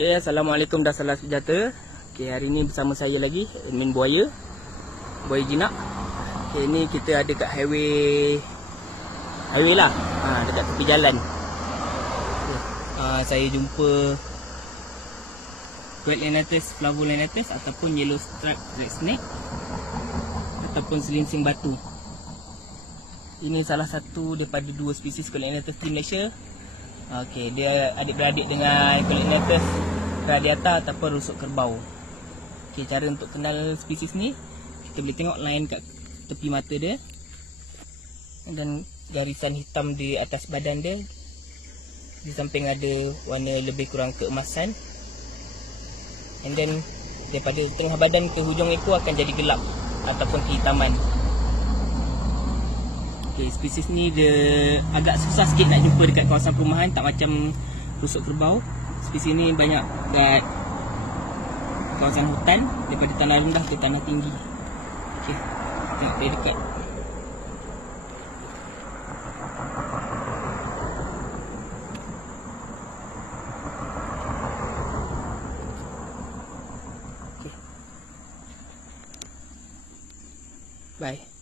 Okay, Assalamualaikum dan salam sejahtera. Okay, hari ni bersama saya lagi admin Buaya Jinak. Okay, ni kita ada kat highway lah, dekat tepi jalan. Saya jumpa White Leonartus, Flavu Leonartus ataupun Yellow Stripe Red Snake ataupun selingsing batu. Ini salah satu daripada dua spesies White Leonartus di Malaysia. Okey, dia adik-beradik dengan White Leonartus radiata ataupun rusuk kerbau. Okey, cara untuk kenal spesies ni, kita boleh tengok line kat tepi mata dia dan garisan hitam di atas badan dia. Di samping ada warna lebih kurang keemasan. And then daripada tengah badan ke hujung ekor akan jadi gelap ataupun kehitaman. Okay, spesies ni dia agak susah sikit nak jumpa dekat kawasan perumahan, tak macam rusuk kerbau. Spesies ni banyak dekat kawasan hutan, daripada tanah rendah ke tanah tinggi. Okey, tengok dari dekat. Okay. Bye.